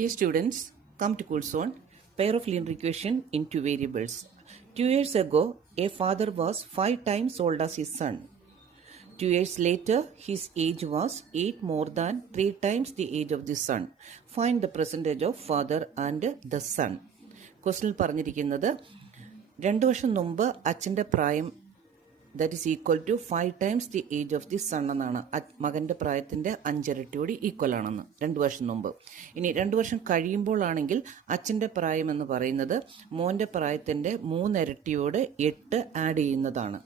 Dear students, come to Coulson, pair of linear equation in two variables. 2 years ago, a father was 5 times old as his son. 2 years later, his age was 8 more than 3 times the age of the son. Find the percentage of father and the son. ക്വസ്റ്റിനിൽ പറഞ്ഞിരിക്കുന്നത് 2 വർഷം മുമ്പ് അച്ഛൻ്റെ പ്രായം that is equal to 5 times the age of the son എന്നാണ്. മകൻ്റെ പ്രായത്തിൻ്റെ 5 ഇരട്ടിയോട് equal ആണെന്ന് 2 വർഷം മുമ്പ്. ഇനി 2 വർഷം കഴിയുമ്പോഴാണെങ്കിൽ അച്ഛൻ്റെ പ്രായം എന്ന് പറയുന്നത് മോൻ്റെ പ്രായത്തിൻ്റെ 3 ഇരട്ടിയോട് 8 ആഡ് ചെയ്യുന്നതാണ്.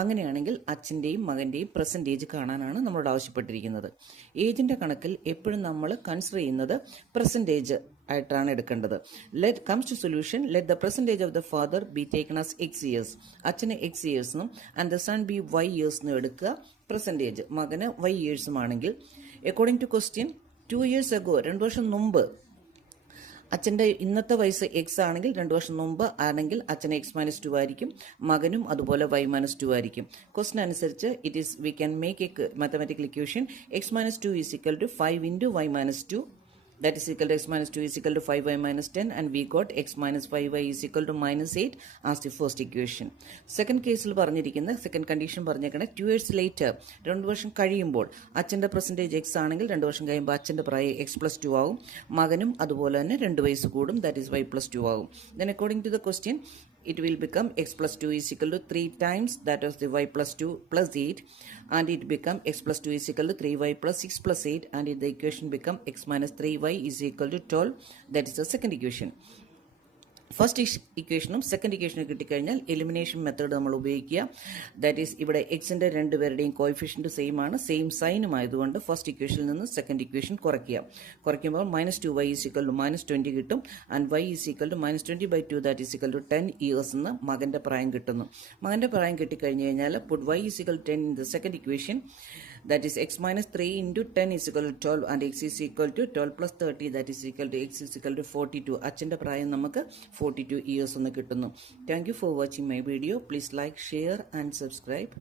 അങ്ങനെയാണെങ്കിൽ അച്ഛൻ്റെയും മകൻ്റെയും പ്രസൻറ്റ് ഏജ് കാണാനാണ് നമ്മളോട് ആവശ്യപ്പെട്ടിരിക്കുന്നത്. ഏജിൻ്റെ കണക്കിൽ എപ്പോഴും നമ്മൾ കൺസിഡർ ചെയ്യുന്നത് പെർസെൻറ്റേജ് ആയിട്ടാണ് എടുക്കേണ്ടത്. Comes to solution, let the percentage of the father be taken as x years, അച്ഛന് എക്സ് ഇയേഴ്സെന്നും and the son be y ഇയേഴ്സെന്നും എടുക്കുക. പെർസെൻറ്റേജ് മകന് വൈ ഇയേഴ്സുമാണെങ്കിൽ according to question 2 years ago 2 വർഷം മുമ്പ് അച്ഛൻ്റെ ഇന്നത്തെ വയസ്സ് എക്സ് ആണെങ്കിൽ 2 വർഷം മുമ്പ് ആണെങ്കിൽ അച്ഛന് X-2 ആയിരിക്കും, മകനും അതുപോലെ Y-2 ആയിരിക്കും. ക്വസ്റ്റൻ അനുസരിച്ച് it is we can make a mathematical equation X-2 is equal to 5 into Y-2, that is equal to X-2 is equal to 5Y-10, and we got X-5Y is equal to -8 as the first equation. Second കേസിൽ പറഞ്ഞിരിക്കുന്ന second condition പറഞ്ഞേക്കണേ 2 years later 2 വർഷം കഴിയുമ്പോൾ അച്ഛൻ്റെ percentage X ആണെങ്കിൽ 2 വർഷം കഴിയുമ്പോൾ അച്ഛൻ്റെ പ്രായം X+2 ആവും, മകനും അതുപോലെ തന്നെ 2 വയസ്സ് കൂടും, ദാറ്റ് ഈസ് Y+2 ആവും. Then according to the question it will become X+2 is equal to 3 times that of the Y+2 plus 8, and it become X+2 is equal to 3Y plus 6 plus 8, and the equation become X-3Y is equal to 12. That is the second equation. First ഇക്വേഷനും second ഇക്വേഷനും കിട്ടിക്കഴിഞ്ഞാൽ elimination method നമ്മൾ ഉപയോഗിക്കുക. That is ഇവിടെ എക്സിൻ്റെ രണ്ടുപേരുടെയും coefficient same ആണ്, same സൈനും ആയതുകൊണ്ട് ഫസ്റ്റ് ഇക്വേഷനിൽ നിന്ന് സെക്കൻഡ് ഇക്വേഷൻ കുറയ്ക്കുമ്പോൾ -2y ഈസ് ഈക്വൽ ടു -20 കിട്ടും, and y is equal to -20/2 that is equal to 10 years എന്ന് മകൻ്റെ പ്രായം കിട്ടുന്നു. മകൻ്റെ പ്രായം കിട്ടിക്കഴിഞ്ഞ് കഴിഞ്ഞാൽ put y is equal 10 in the second equation, that is X-3 into 10 is equal to 12, and X is equal to 12 plus 30, that is equal to X is equal to 42. അച്ഛൻ്റെ പ്രായം നമുക്ക് 42 years എന്ന് കിട്ടുന്നു. Thank you for watching my video. Please like, share and subscribe.